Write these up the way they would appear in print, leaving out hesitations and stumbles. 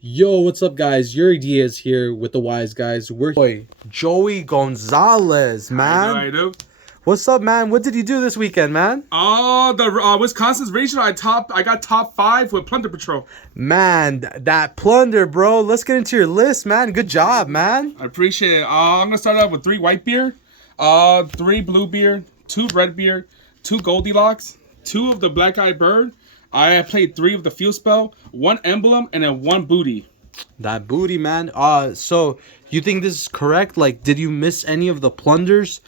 Yo, what's up, guys? Yuri Diaz here with the Wise Guys. We're Joey Gonzalez, man. I do. What's up, man? What did you do this weekend, man? Oh, the Wisconsin's regional. I got top 5 with Plunder Patrol. Man, that Plunder, bro. Let's get into your list, man. Good job, man. I appreciate it. I'm gonna start out with 3 white beer, 3 blue beer, 2 red beer, 2 Goldilocks, 2 of the Black Eyed Bird. I played 3 of the Fuel Spell, 1 Emblem, and then 1 Booty. That booty, man. So you think this is correct? Like, did you miss any of the plunders?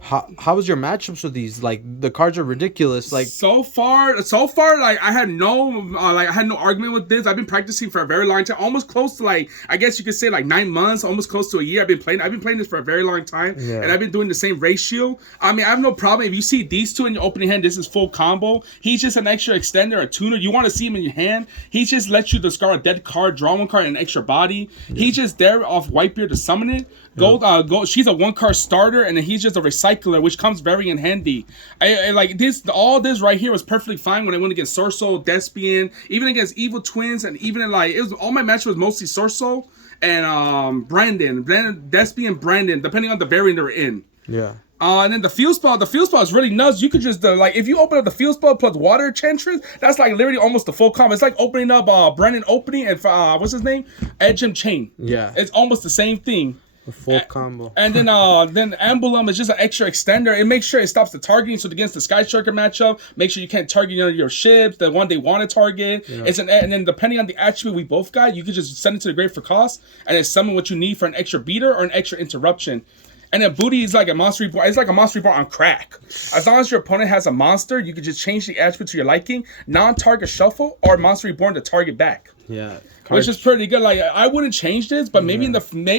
How was your matchups with these? Like, the cards are ridiculous. Like, So far, like I had no argument with this. I've been practicing for a very long time, almost close to like I guess you could say like 9 months, almost close to a year. I've been playing this for a very long time, and I've been doing the same ratio. I mean, I have no problem if you see these two in your opening hand. This is full combo. He's just an extra extender, a tuner. You want to see him in your hand. He just lets you discard a dead card, draw 1 card, and an extra body. He's just there off Whitebeard to summon it. Gold. She's a 1-card starter, and then he's just a recycler, which comes very in handy. I like this. All this right here was perfectly fine when I went against Sorso, Despian, even against Evil Twins, and even in like it was all my match was mostly Sorso and Brandon, Despian, Brandon, depending on the variant they're in. yeah. And then the fuel spell is really nuts. You could just like if you open up the fuel spell plus water enchantress, that's like literally almost the full combo. It's like opening up Brandon opening and what's his name, Edge and Chain. Yeah. It's almost the same thing. The full combo. And then Emblem is just an extra extender. It makes sure it stops the targeting. So against the Sky Striker matchup, make sure you can't target none of your ships, the one they want to target. Yeah. And then depending on the attribute we both got, you could just send it to the grave for cost, and then summon what you need for an extra beater or an extra interruption. And then Booty is like a monster reborn. It's like a monster reborn on crack. As long as your opponent has a monster, you can just change the attribute to your liking, non-target shuffle, or monster reborn to target back. Yeah. Which is pretty good. Like I wouldn't change this, but maybe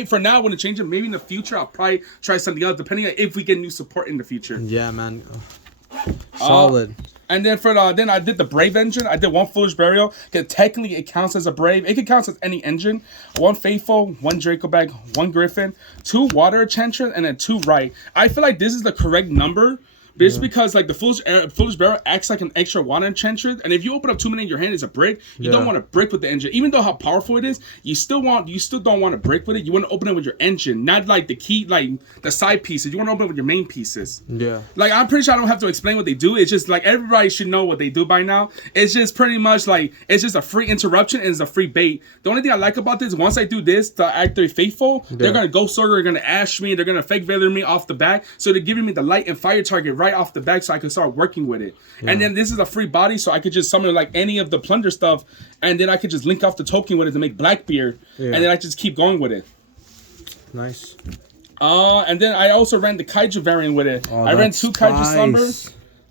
for now I wouldn't change it. Maybe in the future I'll probably try something else, depending on if we get new support in the future. Yeah, man. Solid. And then then I did the Brave engine. I did 1 Foolish Burial. Cause technically it counts as a Brave. It can count as any engine. 1 Faithful, 1 Draco Bag, 1 Griffin, 2 Water Enchantress, and then 2 Right. I feel like this is the correct number. Just because like the Foolish Barrel acts like an extra water enchantress, and if you open up too many in your hand as a brick, you don't want to brick with the engine. Even though how powerful it is, you still don't want to brick with it. You want to open it with your engine, not like the key, like the side pieces. You want to open it with your main pieces. Yeah. Like I'm pretty sure I don't have to explain what they do. It's just like everybody should know what they do by now. It's just pretty much like it's just a free interruption and it's a free bait. The only thing I like about this, once I do this to activate Faithful, they're gonna Ghost Sorcerer, they're gonna Ash me, they're gonna Fake Valor me off the back. So they're giving me the light and fire target right off the back, so I can start working with it. And then this is a free body, so I could just summon like any of the Plunder stuff, and then I could just link off the token with it to make Blackbeard, and then I just keep going with it. Nice. And then I also ran the Kaiju variant with it. I ran 2 Kaiju Slumber.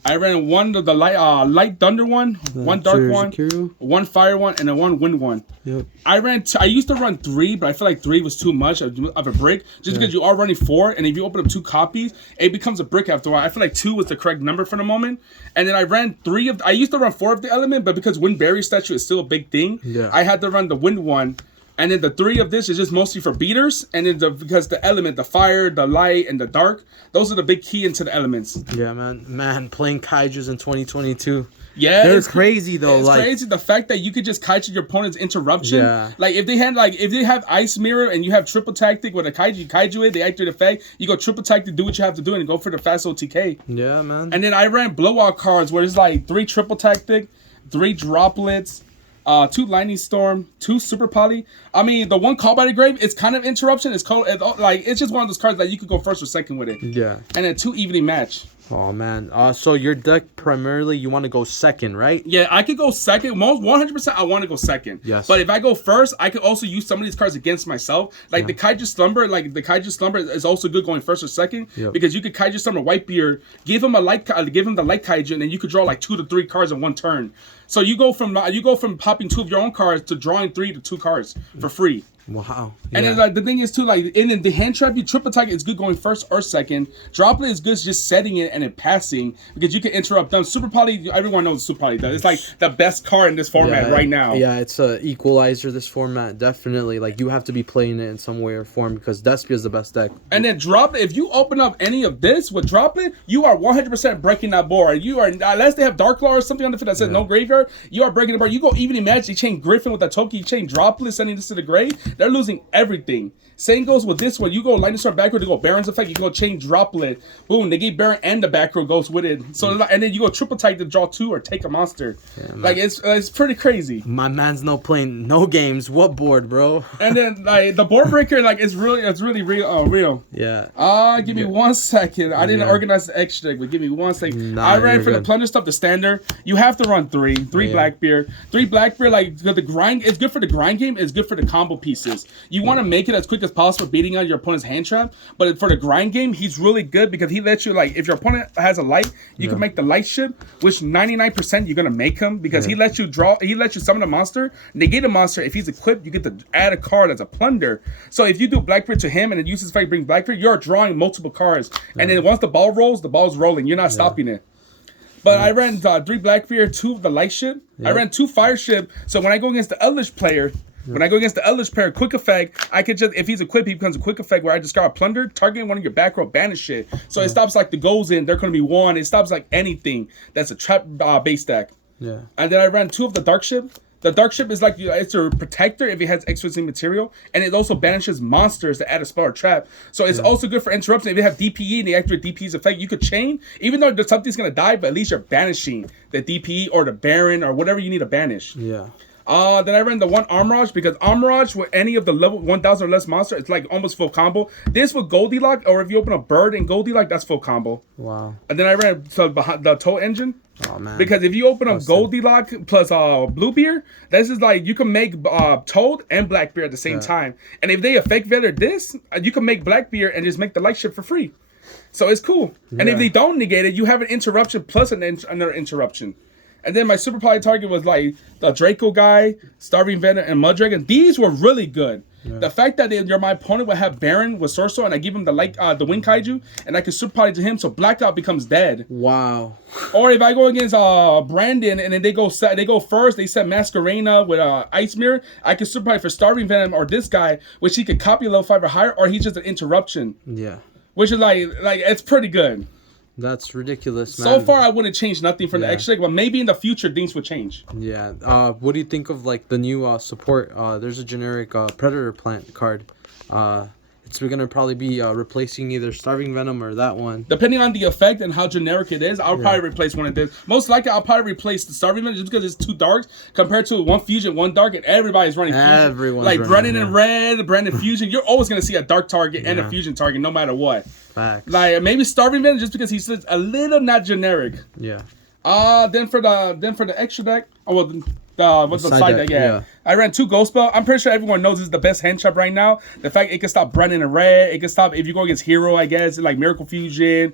I ran 1 of the light thunder one, 1 dark one, 1 fire one, and then 1 wind one. Yep. I used to run 3, but I feel like 3 was too much of a brick. Just because you are running 4, and if you open up 2 copies, it becomes a brick after a while. I feel like 2 was the correct number for the moment. And then I ran 3 of. I used to run 4 of the element, but because wind barrier statue is still a big thing, I had to run the wind one. And then the 3 of this is just mostly for beaters, and then because the element, the fire, the light, and the dark, those are the big key into the elements. Yeah, man, playing kaijus in 2022. Yeah, they're crazy though. It's like crazy the fact that you could just kaiju your opponent's interruption. Yeah. Like if they have ice mirror and you have triple tactic with a kaiju it, they activate effect. You go triple tactic, do what you have to do, and go for the fast OTK. Yeah, man. And then I ran blowout cards where it's like 3 triple tactic, 3 droplets. 2 lightning storm, 2 super poly. I mean, the 1 call by the grave, it's kind of interruption. It's called like it's just one of those cards that you could go first or second with it. Yeah. And then 2 evening match. Oh man. So your deck primarily you want to go second, right? Yeah, I could go second. Most 100%, I want to go second. Yes. But if I go first, I could also use some of these cards against myself. Like the Kaiju Slumber, is also good going first or second because you could Kaiju Slumber Whitebeard, give him the light Kaiju, and then you could draw like 2 to 3 cards in 1 turn. So you go from popping 2 of your own cards to drawing 3 to 2 cards for free. Wow. And then like the thing is too, like in the hand trap, you triple attack is good going first or second. Droplet is good just setting it and then passing because you can interrupt them. Super Poly, everyone knows what Super Poly does. It's like the best card in this format right now. Yeah, it's a equalizer. This format definitely, like, you have to be playing it in some way or form because Despia is the best deck. And then Droplet, if you open up any of this with Droplet, you are 100% breaking that board. You are, unless they have Dark Law or something on the field that says no graveyard, you are breaking the board. You go Evening Magic, you chain Griffin with that Toki, you chain Droplet, sending this to the grave. They're losing everything. Same goes with this one. You go Lightning Storm backward, you go Baron's Effect, you go chain Droplet. Boom, they gave Baron and the back row goes with it. So and then you go triple type to draw 2 or take a monster. Yeah, like it's pretty crazy. My man's playing no games. What board, bro? And then like the board breaker, like it's really real. Yeah. Give me 1 second. I didn't organize the extra deck, but give me 1 second. Nah, I ran for the Plunder stuff, the standard. You have to run three Blackbeard. 3 Blackbeard, like the grind, it's good for the grind game, it's good for the combo pieces. You want to make it as quick as possible, beating out your opponent's hand trap. But for the grind game, he's really good because he lets you, like, if your opponent has a light, you can make the light ship, which 99% you're gonna make him because he lets you summon a monster, negate a monster. If he's equipped, you get to add a card as a Plunder. So if you do Blackbeard to him and then uses effect bring Blackbeard, you're drawing multiple cards. And then once the ball rolls, the ball's rolling. You're not stopping it. But I ran 3 Blackbeard, 2 of the light ship. I ran 2 fire ship. So when I go against the Eldritch player, quick effect, I could just, if he's equipped, he becomes a quick effect where I discard a Plunder, targeting one of your back row, banish it. So it stops like the goes in, they're going to be 1. It stops like anything that's a trap base deck. Yeah. And then I ran 2 of the Dark Ship. The Dark Ship is like, it's a protector if it has exquisite material, and it also banishes monsters that add a spell or trap. So it's also good for interruption. If you have DPE and they activate DPE's effect, you could chain, even though something's going to die, but at least you're banishing the DPE or the Baron or whatever you need to banish. Yeah. Then I ran the 1 Armorage because Armorage with any of the level 1000 or less monster, it's like almost full combo. This with Goldilocks, or if you open a Bird and Goldilocks, that's full combo. Wow. And then I ran the Toad Engine. Oh man. Because if you open up Goldilocks plus Bluebeard, this is like you can make Toad and Blackbeard at the same time. And if they effect vetter this, you can make Blackbeard and just make the light ship for free. So it's cool. And if they don't negate it, you have an interruption plus another interruption. And then my super poly target was like the Draco guy, Starving Venom, and Mudragon. These were really good. Yeah. The fact that my opponent would have Baron with Sorcerer, and I give him the Wind Kaiju, and I can super poly to him, so Blackout becomes dead. Wow. Or if I go against Brandon, and then they go first, they set Masquerena with Ice Mirror, I can super poly for Starving Venom or this guy, which he could copy level 5 or higher, or he's just an interruption. Yeah. Which is like it's pretty good. That's ridiculous, man. So far, I wouldn't change nothing for the extra, but maybe in the future things would change. Yeah. What do you think of like the new support? There's a generic Predator Plant card. It's gonna probably be replacing either Starving Venom or that one. Depending on the effect and how generic it is, I'll probably replace one of this. Most likely, I'll probably replace the Starving Venom just because it's 2 darks compared to 1 fusion, 1 dark, and everybody's running fusion. Everyone's like running, Brennan and Red, Brandon fusion. You're always gonna see a dark target and a fusion target, no matter what. Facts. Like maybe Starving Venom just because he's a little not generic. Yeah. Then for the extra deck, what's the side deck? Yeah. I ran 2 Ghost Spell. I'm pretty sure everyone knows this is the best hand trap right now. The fact it can stop Brennan and Red. It can stop if you go against Hero, I guess, like Miracle Fusion,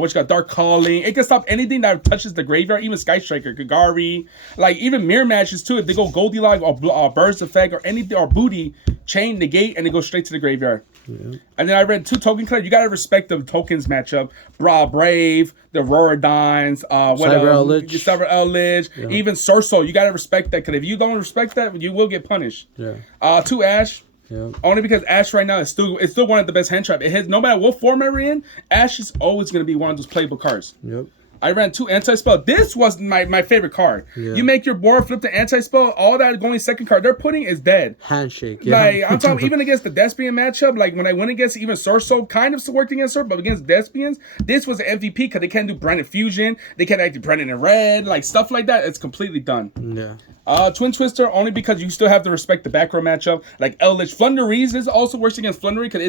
which got Dark Calling. It can stop anything that touches the graveyard, even Sky Striker, Kagari, like even mirror matches too. If they go Goldilocks or Burst Effect or anything or Booty, chain, negate, and they go straight to the graveyard. Yeah. And then I read 2 token colors. You gotta respect the tokens matchup. Brave, the Rorodines, Cyber Eldritch, even Sorcerer. You gotta respect that because if you don't respect that, you will get punished. Yeah. 2 Ash. Yep. Only because Ash right now is still one of the best hand trap. It has no matter what format we're in, Ash is always gonna be one of those playable cards. Yep. I ran 2 anti-spell. This was my favorite card. Yeah. You make your board flip the anti-spell, all that going second card they're putting is dead. Handshake, yeah. Like, I'm talking even against the Despian matchup, like when I went against even Sorcerer, kind of worked against her, but against Despians, this was an MVP because they can't do Brandon Fusion, they can't activate Brandon in Red, like stuff like that, it's completely done. Yeah. Twin Twister, only because you still have to respect the back row matchup. Like Eldritch Flunderies, this also works against Flundery because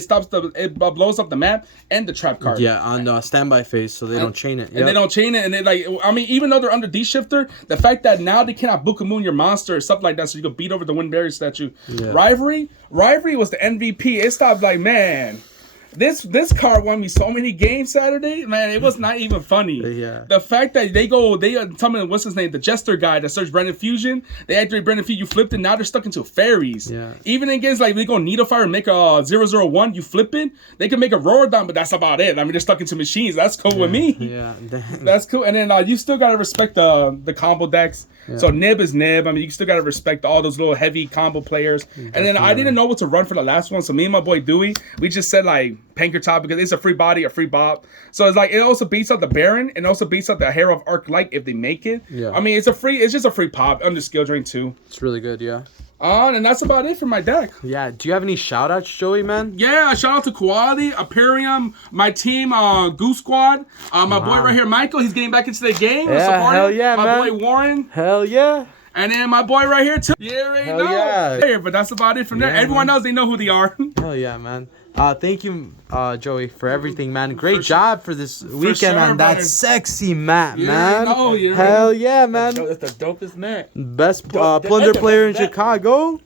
it blows up the map and the trap card. Yeah, on standby phase, so they don't chain it. Yep. And they don't chain it, and they like, I mean, even though they're under D-Shifter, the fact that now they cannot Bookamoon your monster or stuff like that, so you can beat over the Windberry statue. Yeah. Rivalry was the MVP. It stopped like, man. This card won me so many games Saturday, man. It was not even funny. Yeah. The fact that they tell me what's his name, the Jester guy that searched Brendan Fusion. They activated Brendan Fusion, you flipped it. Now they're stuck into fairies. Yeah. Even against like they go Needle Fire and make a 001, you flip it. They can make a roar down, but that's about it. I mean, they're stuck into machines. That's cool with me. Yeah. That's cool. And then you still gotta respect the combo decks. Yeah. So Nib is Nib. I mean, you still gotta respect all those little heavy combo players. Definitely. And then I didn't know what to run for the last one, so me and my boy Dewey, we just said like Pankertop because it's a free body, a free bop. So it's like it also beats out the Baron and also beats out the Hero of Arc Light if they make it. Yeah. I mean, it's just a free pop under skill drain too. It's really good, yeah. And that's about it for my deck. Yeah. Do you have any shout outs, Joey, man? Yeah, shout out to Koality, Imperium, my team, Goose Squad. My boy right here, Michael, he's getting back into the game. Yeah, hell yeah, my man. My boy Warren. Hell yeah. And then my boy right here too. Yeah, right now. Yeah. But that's about it from there. Everyone knows they know who they are. Hell yeah, man. Thank you, Joey, for everything, man. Great job for this weekend on that sexy mat, man. Hell yeah, man. That's the dopest mat. Best Plunder player in Chicago.